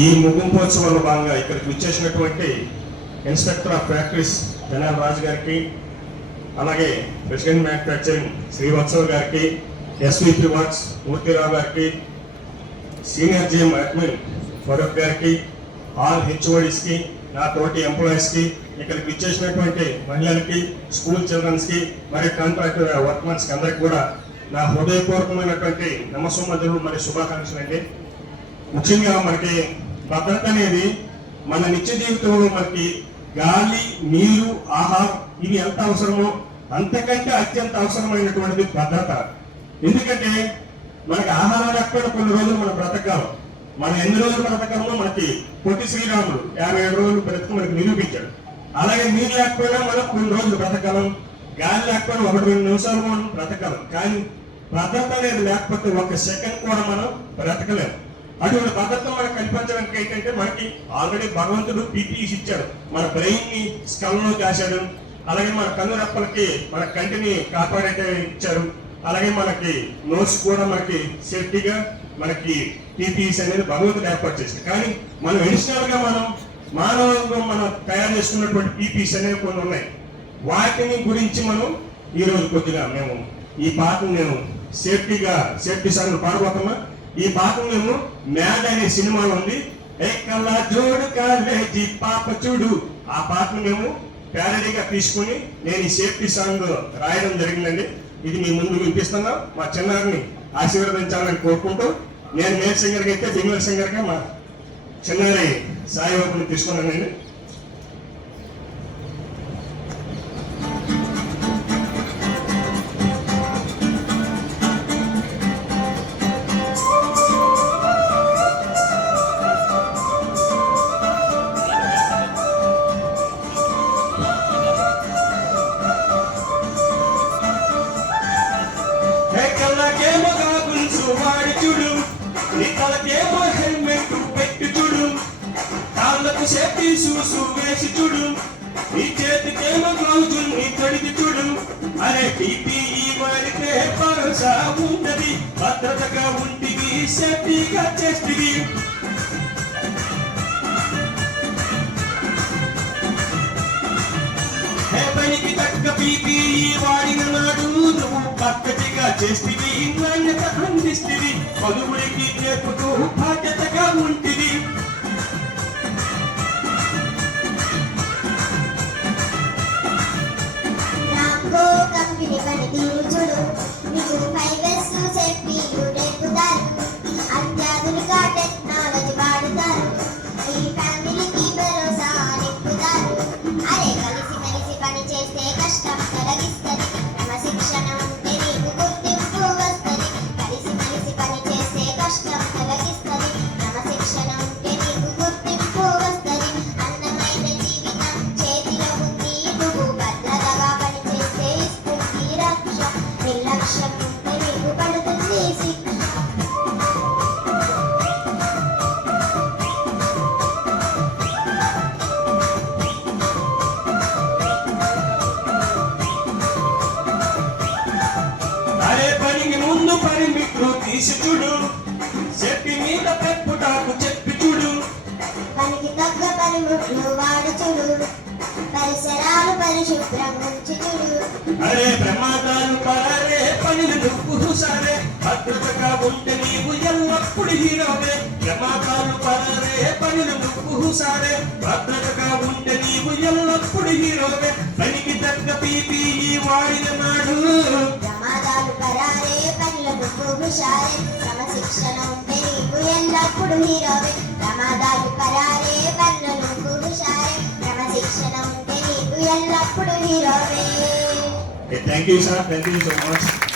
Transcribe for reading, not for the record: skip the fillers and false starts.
ఈ ముగింపోత్సవంలో భాగంగా ఇక్కడికి విచ్చేసినటువంటి ఇన్స్పెక్టర్ ఆఫ్ ఫ్యాక్టరీస్ జనాల్ రాజు గారికి, అలాగే ప్రెసిడెంట్ మ్యానుఫ్యాక్చరింగ్ శ్రీవత్సవ్ గారికి, ఎస్విపి వర్క్స్ మూర్తిరావు గారికి, సీనియర్ జిఎం అడ్మిన్ ఫరూక్ గారికి, ఆల్ హెచ్ఓడిస్కి, నా తోటి ఎంప్లాయీస్కి, ఇక్కడికి విచ్చేసినటువంటి మహిళలకి, స్కూల్ చిల్డ్రన్స్కి, మరియు కాంట్రాక్ట్ వర్క్మెన్స్కి అందరికి కూడా నా హృదయపూర్వకమైనటువంటి నమస్సుమతులు మరియు శుభాకాంక్షలు అండి. ముఖ్యంగా మనకి భద్రత అనేది మన నిత్య జీవితంలో మనకి గాలి, నీరు, ఆహారం ఇవి ఎంత అవసరమో అంతకంటే అత్యంత అవసరమైనటువంటిది భద్రత. ఎందుకంటే మనకి ఆహారం లేకపోయినా కొన్ని రోజులు మనం బ్రతకాలం. మనం ఎన్ని రోజులు బ్రతకాలమో మనకి పొట్టి శ్రీరాముడు 57 రోజులు బ్రతుకు మనకి నిరూపించాడు. అలాగే నీరు లేకపోయినా మనం కొన్ని రోజులు బ్రతకాలం, గాలి లేకపోయినా 1-2 నిమిషాలు మనం బ్రతకాలం. కానీ భద్రత అనేది లేకపోతే 1 సెకండ్ కూడా మనం బ్రతకలేము. అటువంటి భద్రత మనకు కల్పించడానికి ఏంటంటే మనకి ఆల్రెడీ భగవంతుడు పీపీఈస్ ఇచ్చాడు. మన బ్రెయిన్ ని స్కల్లో దాశాడు, అలాగే మన కన్ను రెప్పలకి మన కంటిని కాపాడే ఇచ్చారు, అలాగే మనకి నోట్స్ కూడా మనకి సేఫ్టీగా మనకి పీపీఈస్ అనేది భగవంతుడు ఏర్పాటు చేశాడు. కానీ మనం అడిషనల్ గా మనం మానవంగా మనం తయారు చేసుకున్నటువంటి పీపీఈస్ అనేవి కొన్ని ఉన్నాయి. వాటిని గురించి మనం ఈ రోజు కొద్దిగా మేము ఈ పాటను నేను సేఫ్టీ సాంగ్ పాడబోతున్నా. ఈ పాటను మేము మ్యాడ్ అనే సినిమాలో ఉంది, ఎక్కలా జోడు కాలేజీ పాప చూడు, ఆ పాటను మేము ప్యారడీగా తీసుకుని నేను ఈ సేఫ్టీ సాంగ్ రాయడం జరిగిందండి. ఇది మీ ముందు వినిపిస్తున్నా. మా చిన్నారిని ఆశీర్వదించాలని కోరుకుంటూ, నేను మేల్ సింగర్గా అయితే ఫీమేల్ సింగర్గా మా చిన్నారి సాయి బాబుని తీసుకున్నానండి. వాడి చూడు, నీ తలకేమో హెల్మెట్ పెట్టి చూడు, కాళ్ళకు సేఫ్టీ షూస్ వేసి చూడు, నీ చేతికేమో గ్లౌజ్ నీ తొడిగి చూడు. అరే పీపీఈ వాడితే భరోసా ఉంటది, భద్రతగా ఉంటివి, సేఫ్టీగా చేస్తుంది. పనికి తగ్గ పీపీఈ వాడిన నాడు నువ్వు పక్కటిగా చేస్తుంది, నాణ్యత అందిస్తుంది, పలువురికి నేర్పుతూ బాధ్యతగా ఉంటుంది. నాకు కంపెనీ పనితీరు చూడు, మీకు 5S సేఫ్టీలు నేర్పుతారు, అత్యాధునిక టెక్నాలజీ వాడుతారు, ఈ ఫ్యామిలీకి భరోసా నింపుతారు. అరే కలిసి మెలిసి పని చేస్తే కష్టం తొలగిస్తుంది, క్రమశిక్షణ ఉంటే నీకు గుర్తింపు వస్తుంది. కలిసి మెలిసి పని చేస్తే కష్టం తొలగిస్తుంది, క్రమశిక్షణ ఉంటే నీకు గుర్తింపు వస్తుంది. అందమైన జీవితం చేతిలో ఉంది, నువ్వు భద్రతగా పని చేస్తే ఇస్తుంది రక్ష. నిర్లక్ష్యం ఉంటే నీకు పడుతుంది శిక్ష. ముందు పరిమితులు తీసి చూడు, చెప్పి మీద పెప్పుటాకు చెప్పి చూడు, పనికి తగ్గ పనిముట్లు వాడు చూడు, పరిసరాలు పరిశుభ్రంగా ఉంచి చూడు. అరే ప్రమాదాలు పరారే, పనులు నువ్వు సరే, భద్రతగా ఉంటే నీవు ఎల్లప్పుడు హీరోవే. ప్రమాదాలు పరారే, పనులు నువ్వు సరే, భద్రతగా ఉంటే నీవు ఎల్లప్పుడు హీరోవే. పనికి తగ్గ పీపీఈ వాడిన నాడు ప్రమాదాలు పరారే, పనులను హుషారే, క్రమశిక్షణ ఉంటే నీకు ఎల్లప్పుడు హీరోవే. ప్రమాదాలు పరారే, పనులను హుషారే, క్రమశిక్షణ ఉంటే నీకు ఎల్లప్పుడు హీరోవే. Thank you, sir. Thank you so much.